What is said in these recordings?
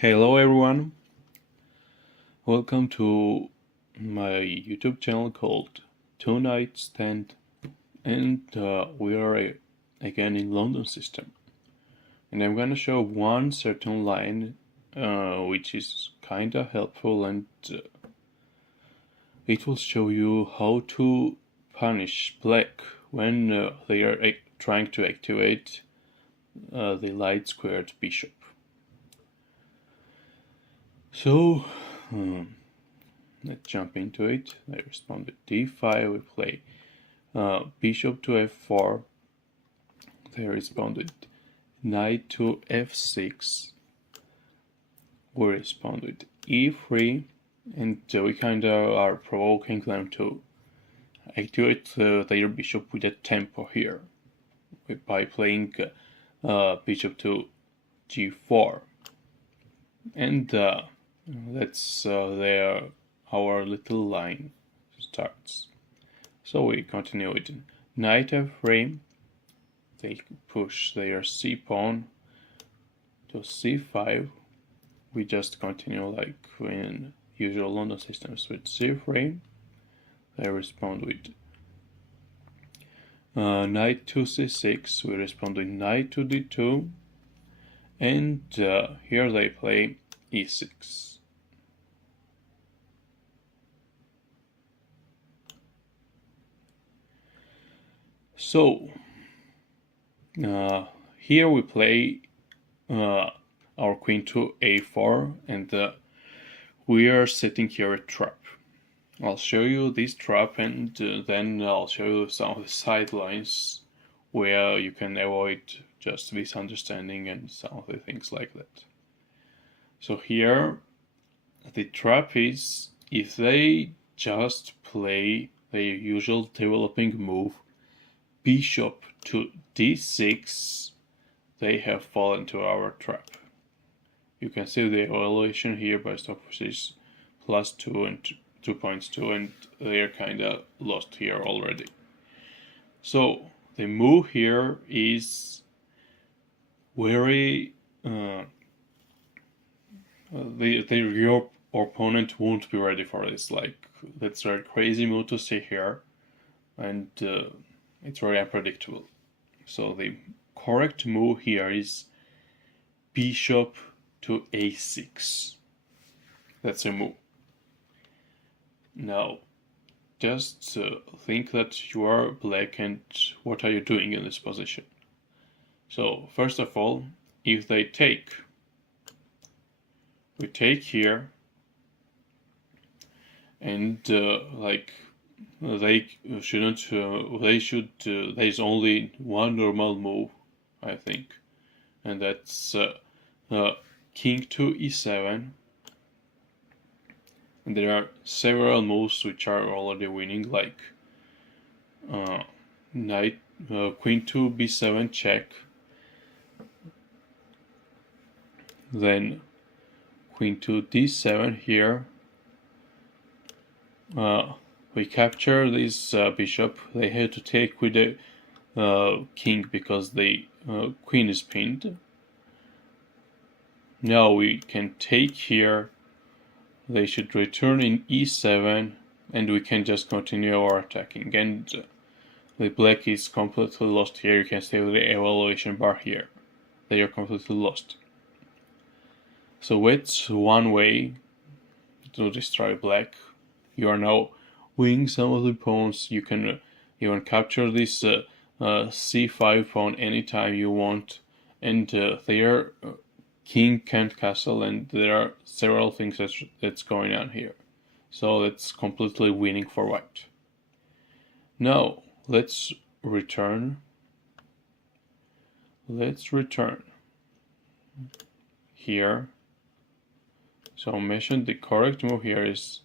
Hello everyone, welcome to my YouTube channel called Two Night Stand, and we are again in London system, and I'm gonna show one certain line which is kinda helpful, and it will show you how to punish black when they are trying to activate the light squared bishop. So let's jump into it. They respond with d5, we play bishop to f4, they respond with knight to f6, we respond with e3, and we kinda are provoking them to activate their bishop with a tempo here by playing bishop to g4, and that's our little line starts. So we continue with knight f3, they push their c pawn to c5, we just continue like in usual London systems with c3, they respond with knight to c6, we respond with knight to d2, and here they play e6. So here we play our queen to a4, and we are setting here a trap. I'll show you this trap, and then I'll show you some of the sidelines where you can avoid just misunderstanding and some of the things like that. So here the trap is, if they just play the usual developing move bishop to d6, they have fallen to our trap. You can see the evaluation here by Stockfish is +2 and 2.2, and they are kinda lost here already. So the move here is very your opponent won't be ready for this. Like, that's a crazy move to see here, and it's very unpredictable. So the correct move here is bishop to a6. That's a move. Now, just think that you are black, and what are you doing in this position? So first of all, if they take, we take here, and like they shouldn't. There's only one normal move, I think, and that's king to e7. And there are several moves which are already winning, like queen to b7 check, then queen to d7 here. We capture this bishop. They had to take with the king because the queen is pinned. Now we can take here. They should return in e7, and we can just continue our attacking. And the black is completely lost here. You can see the evaluation bar here. They are completely lost. So it's one way to destroy black. You are now winning some of the pawns. You can even capture this c5 pawn anytime you want, and their king can't castle, and there are several things that's going on here. So that's completely winning for white. Now let's return. Let's return here. So I mentioned the correct move here is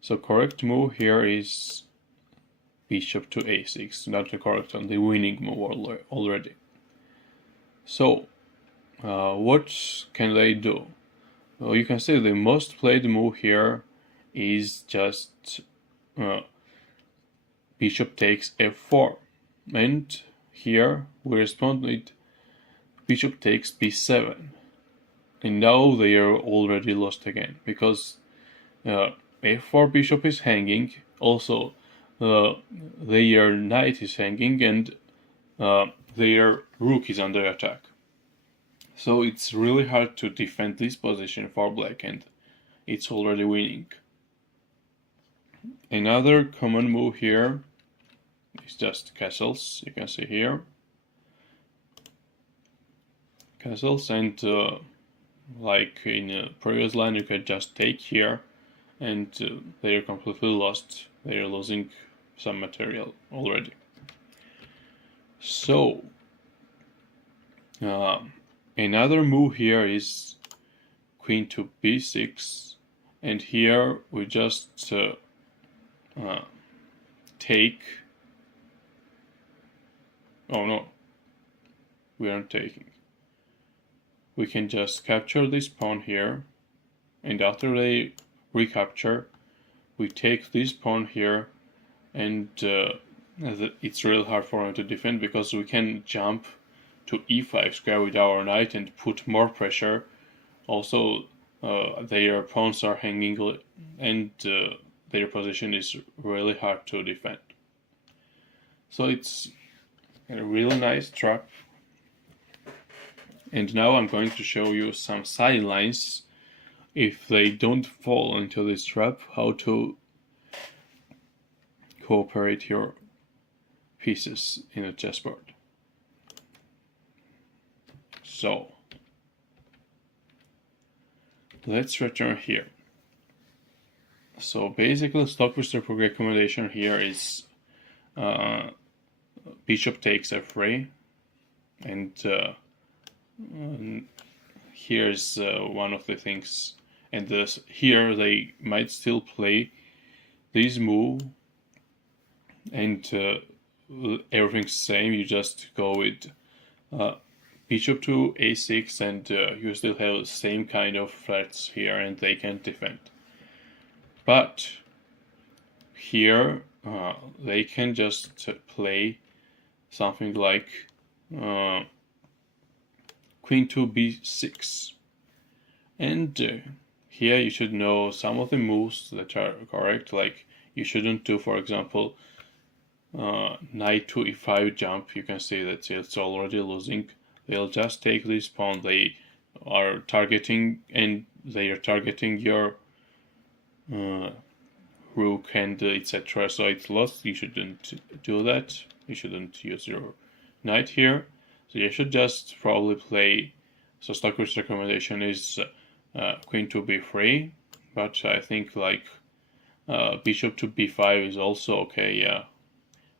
So correct move here is bishop to a6, not the correct one, the winning move already. So what can they do? Well, you can see the most played move here is just bishop takes f4, and here we respond with bishop takes b7, and now they are already lost again because f4 bishop is hanging, also their knight is hanging, and their rook is under attack. So it's really hard to defend this position for black, and it's already winning. Another common move here is just castles, you can see here. Castles, and like in a previous line you can just take here, and they are completely lost. They are losing some material already. So another move here is queen to b6, and here we just take. Oh no, we aren't taking. We can just capture this pawn here, and after they recapture, we take this pawn here, and it's really hard for them to defend because we can jump to e5 square with our knight and put more pressure. Also, their pawns are hanging, and their position is really hard to defend. So it's a really nice trap. And now I'm going to show you some sidelines, if they don't fall into this trap, how to cooperate your pieces in a chessboard. So let's return here. So basically, Stockfish recommendation here is bishop takes f3, and here's one of the things, and here they might still play this move, and everything's same. You just go with bishop to a6, and you still have the same kind of threats here, and they can't defend. But here they can just play something like queen to b6, and here you should know some of the moves that are correct. Like, you shouldn't do, for example, knight to e5 jump. You can see that it's already losing. They'll just take this pawn. They are targeting, and they are targeting your rook and etc. So it's lost. You shouldn't do that. You shouldn't use your knight here. So you should just probably play. So Stockfish recommendation is queen to b3, but I think like bishop to b5 is also okay. Yeah,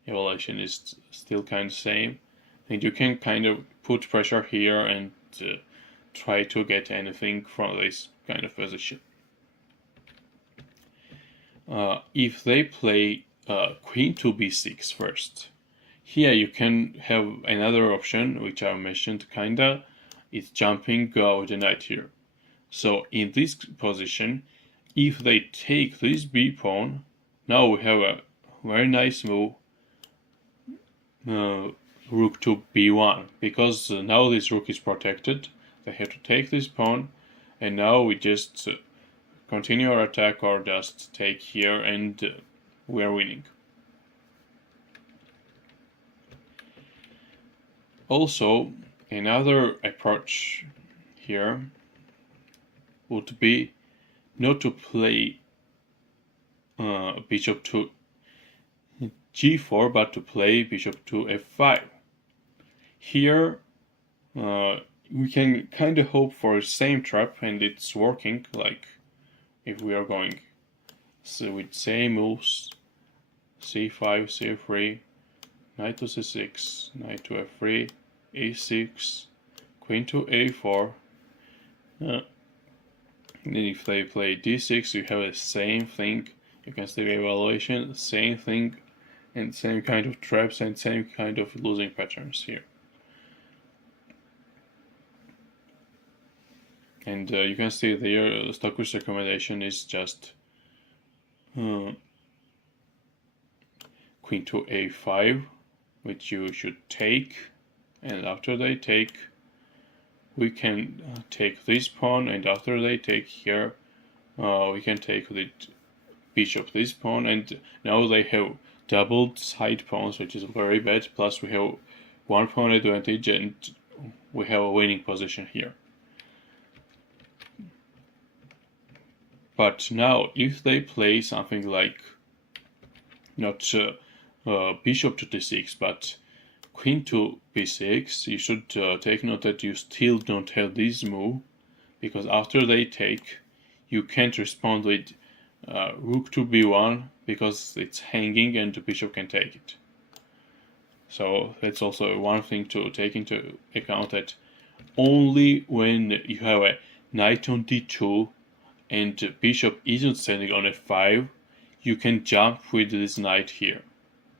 evaluation is still kind of same, and you can kind of put pressure here and try to get anything from this kind of position. If they play queen to b6 first, here you can have another option, which I mentioned kinda, is jumping with the knight here. So in this position, if they take this b pawn, now we have a very nice move, rook to b1, because now this rook is protected. They have to take this pawn, and now we just continue our attack or just take here, and we are winning. Also, another approach here would be not to play bishop to g4, but to play bishop to f5. Here we can kind of hope for the same trap, and it's working. Like, if we are going with same moves, c5, c3, knight to c6, knight to f3, a6, queen to a4. And if they play d6, you have the same thing. You can see the evaluation, same thing, and same kind of traps and same kind of losing patterns here. And you can see their Stockfish recommendation is just queen to a5, which you should take, and after they take, we can take this pawn, and after they take here, we can take the bishop this pawn, and now they have doubled side pawns, which is very bad, plus we have one pawn advantage, and we have a winning position here. But now, if they play something like not bishop to d6, but queen to b6, you should take note that you still don't have this move, because after they take, you can't respond with rook to b1 because it's hanging and the bishop can take it. So that's also one thing to take into account, that only when you have a knight on d2 and the bishop isn't standing on f5, you can jump with this knight here.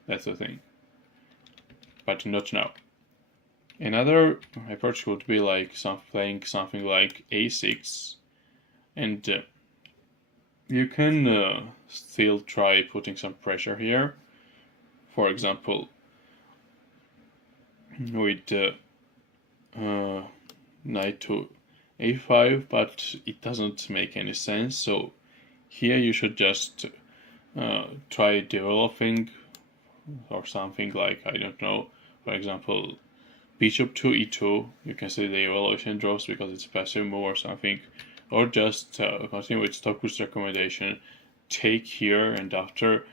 That's the thing. But not now. Another approach would be like playing something like a6, and you can still try putting some pressure here. For example, with knight to a5, but it doesn't make any sense. So here you should just try developing or something like, I don't know, for example, bishop to e2. You can see the evaluation drops because it's a passive move or something, or just continue with Stockbridge recommendation, take here, and after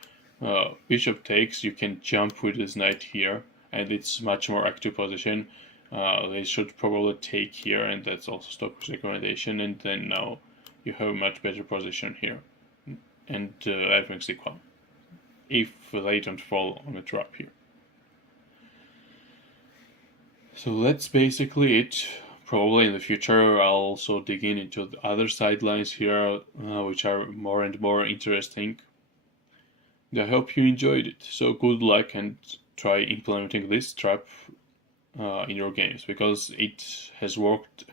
bishop takes, you can jump with this knight here, and it's much more active position. They should probably take here, and that's also Stockbridge recommendation, and then now you have a much better position here, and everything's equal if they don't fall on a trap here. So that's basically it. Probably in the future I'll also dig into the other sidelines here, which are more and more interesting. I hope you enjoyed it. So good luck, and try implementing this trap in your games, because it has worked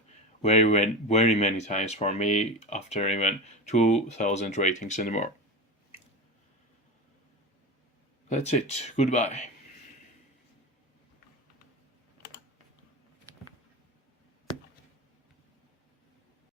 very many times for me after even 2000 ratings and more. That's it. Goodbye.